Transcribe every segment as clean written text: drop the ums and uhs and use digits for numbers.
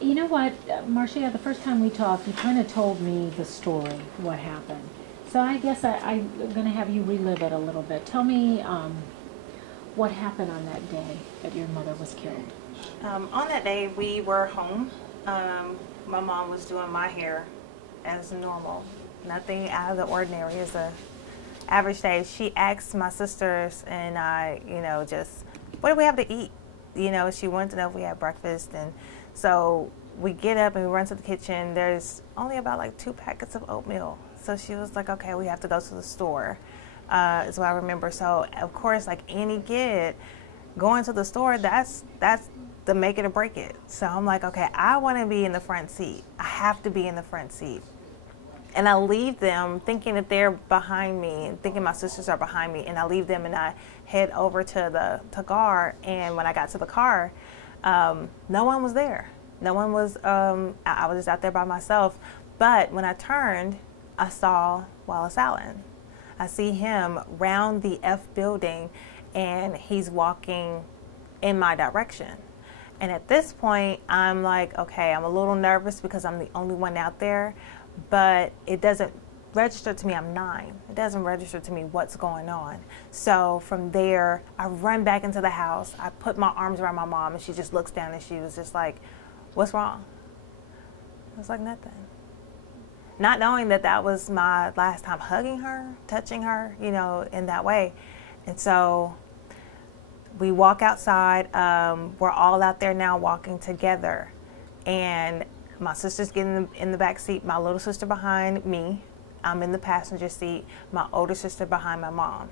You know what, Marcia, the first time we talked, you kind of told me the story, what happened. So I guess I'm going to have you relive it a little bit. Tell me what happened on that day that your mother was killed. On that day, we were home. My mom was doing my hair as normal. Nothing out of the ordinary. It's a average day. She asked my sisters and I, just, what do we have to eat? She wanted to know if we had breakfast. And so we get up and we run to the kitchen. There's only about like 2 packets of oatmeal. So she was like, okay, we have to go to the store. Is what I remember. So of course, like any kid, going to the store, that's the make it or break it. So I'm like, okay, I want to be in the front seat. I have to be in the front seat. And I leave them thinking that they're behind me and thinking my sisters are behind me. And I leave them and I head over to the car. And when I got to the car, no one was there. No one was, I was just out there by myself. But when I turned, I saw Wallace Allen. I see him round the F building and he's walking in my direction. And at this point, I'm like, okay, I'm a little nervous because I'm the only one out there, but it doesn't register to me. I'm 9. It doesn't register to me what's going on. So from there, I run back into the house. I put my arms around my mom and she just looks down and she was just like, what's wrong? I was like, nothing. Not knowing that that was my last time hugging her, touching her, in that way. And so we walk outside. We're all out there now walking together. And my sister's getting in the back seat, my little sister behind me. I'm in the passenger seat, my older sister behind my mom.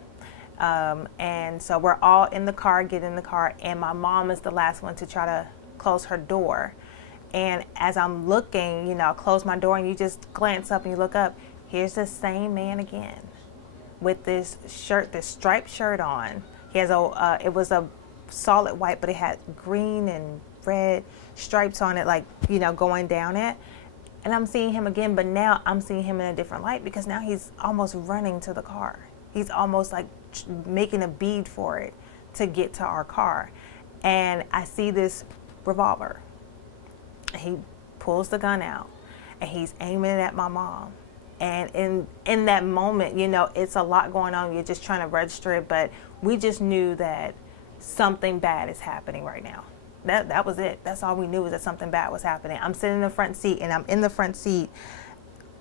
And so we're all in the car, get in the car, and my mom is the last one to try to close her door. And as I'm looking, I close my door and you just glance up and you look up. Here's the same man again with this shirt, this striped shirt on. He has it was a solid white, but it had green and red stripes on it, like, going down it. And I'm seeing him again, but now I'm seeing him in a different light because now he's almost running to the car. He's almost like making a bead for it to get to our car. And I see this revolver. He pulls the gun out and he's aiming it at my mom. And in that moment, it's a lot going on. You're just trying to register it, but we just knew that something bad is happening right now. That was it. That's all we knew, was that something bad was happening. I'm sitting in the front seat and I'm in the front seat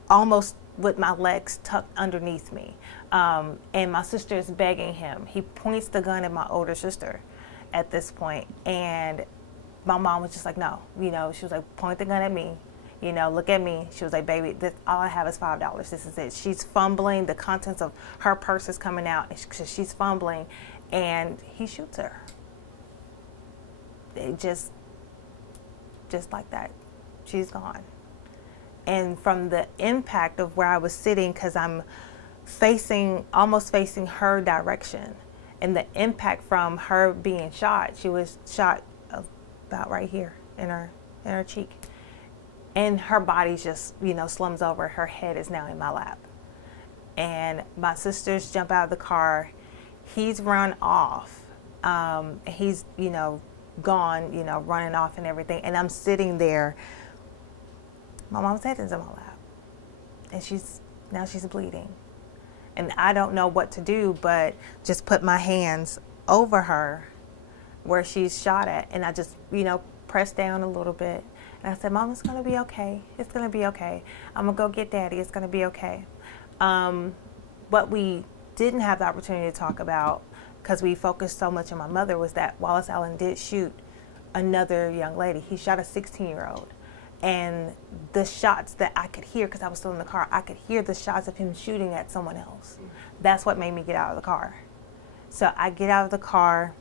almost with my legs tucked underneath me. And my sister is begging him. He points the gun at my older sister at this point, and my mom was just like, no, she was like, point the gun at me, look at me. She was like, baby, all I have is $5. This is it. She's fumbling. The contents of her purse is coming out. And she's fumbling, and he shoots her. It just like that, she's gone. And from the impact of where I was sitting, because I'm almost facing her direction, and the impact from her being shot, she was shot about right here in her cheek, and her body just slumps over. Her head is now in my lap, and my sisters jump out of the car. He's run off. He's gone, running off and everything, and I'm sitting there. My mom's head is in my lap, and she's bleeding, and I don't know what to do but just put my hands over her where she's shot at, and I just, press down a little bit. And I said, Mom, it's going to be okay. It's going to be okay. I'm going to go get Daddy. It's going to be okay. What we didn't have the opportunity to talk about, because we focused so much on my mother, was that Wallace Allen did shoot another young lady. He shot a 16-year-old. And the shots that I could hear, because I was still in the car, I could hear the shots of him shooting at someone else. That's what made me get out of the car. So I get out of the car,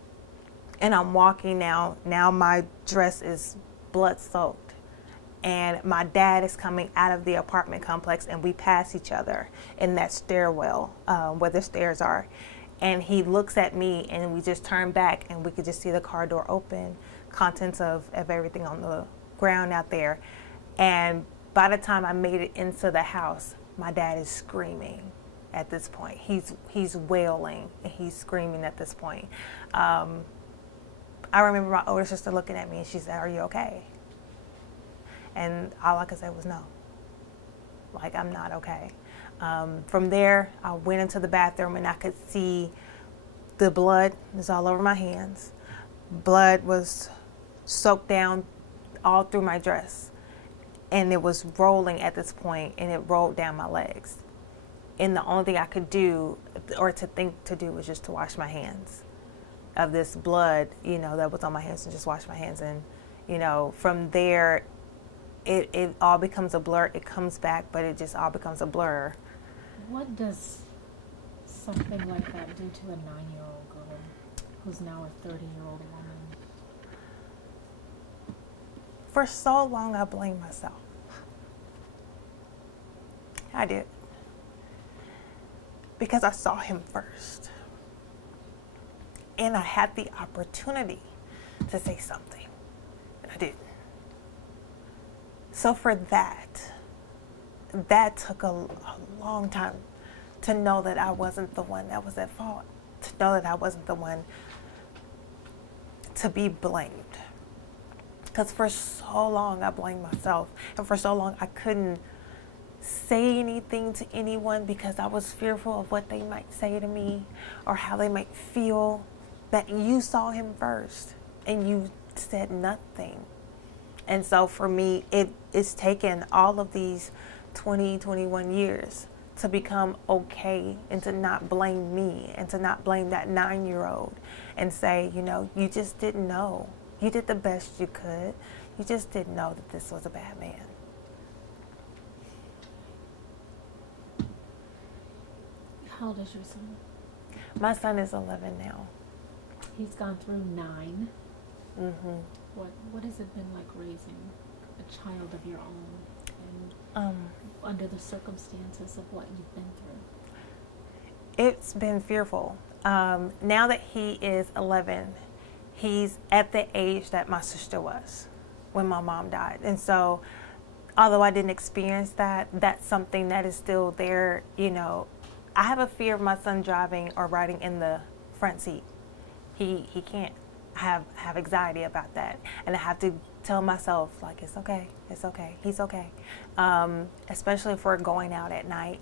and I'm walking now. Now my dress is blood soaked. And my dad is coming out of the apartment complex, and we pass each other in that stairwell where the stairs are. And he looks at me, and we just turn back, and we could just see the car door open, contents of everything on the ground out there. And by the time I made it into the house, my dad is screaming at this point. He's wailing, and he's screaming at this point. I remember my older sister looking at me, and she said, "Are you okay?" And all I could say was no. Like, I'm not okay. From there, I went into the bathroom and I could see the blood was all over my hands. Blood was soaked down all through my dress. And it was rolling at this point, and it rolled down my legs. And the only thing I could do, or to think to do, was just to wash my hands of this blood, you know, that was on my hands, and just wash my hands. And, you know, from there, it all becomes a blur. It comes back, but it just all becomes a blur. What does something like that do to a 9-year-old girl who's now a 30-year-old woman? For so long, I blamed myself. I did. Because I saw him first. And I had the opportunity to say something. And I didn't. So for that took a long time to know that I wasn't the one that was at fault. To know that I wasn't the one to be blamed. Because for so long I blamed myself. And for so long I couldn't say anything to anyone because I was fearful of what they might say to me or how they might feel. That you saw him first and you said nothing. And so for me, it's taken all of these 20, 21 years to become okay and to not blame me and to not blame that 9-year-old and say, you know, you just didn't know. You did the best you could. You just didn't know that this was a bad man. How old is your son? My son is 11 now. He's gone through 9. Mm-hmm. What has it been like raising a child of your own and under the circumstances of what you've been through? It's been fearful. Now that he is 11, he's at the age that my sister was when my mom died. And so although I didn't experience that, that's something that is still there. You know, I have a fear of my son driving or riding in the front seat. He can't. I have anxiety about that, and I have to tell myself, like, it's okay, he's okay. Especially if we're going out at night,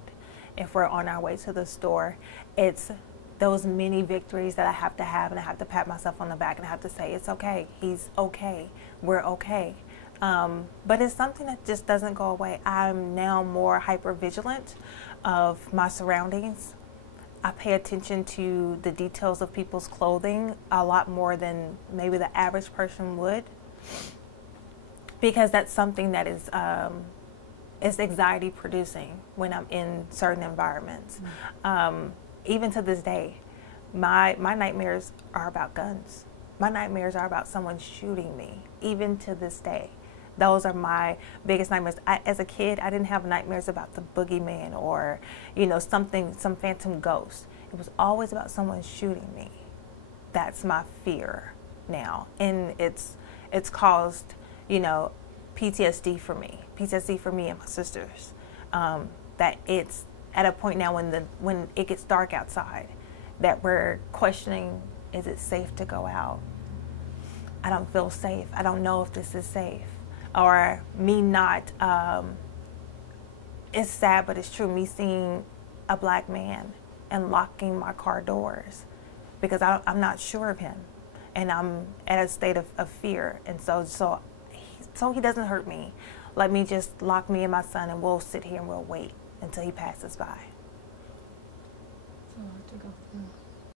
if we're on our way to the store, it's those mini victories that I have to have, and I have to pat myself on the back, and I have to say, it's okay, he's okay, we're okay. But it's something that just doesn't go away. I'm now more hyper vigilant of my surroundings. I pay attention to the details of people's clothing a lot more than maybe the average person would, because that's something that is anxiety producing when I'm in certain environments. Even to this day, my nightmares are about guns. My nightmares are about someone shooting me, even to this day. Those are my biggest nightmares. As a kid, I didn't have nightmares about the boogeyman or, you know, some phantom ghost. It was always about someone shooting me. That's my fear now. And it's caused, you know, PTSD for me and my sisters. That it's at a point now when it gets dark outside that we're questioning, is it safe to go out? I don't feel safe. I don't know if this is safe. Or me not, it's sad, but it's true, me seeing a black man and locking my car doors because I'm not sure of him. And I'm at a state of fear. And so he doesn't hurt me. Let me just lock me and my son, and we'll sit here and we'll wait until he passes by. It's a lot to go through.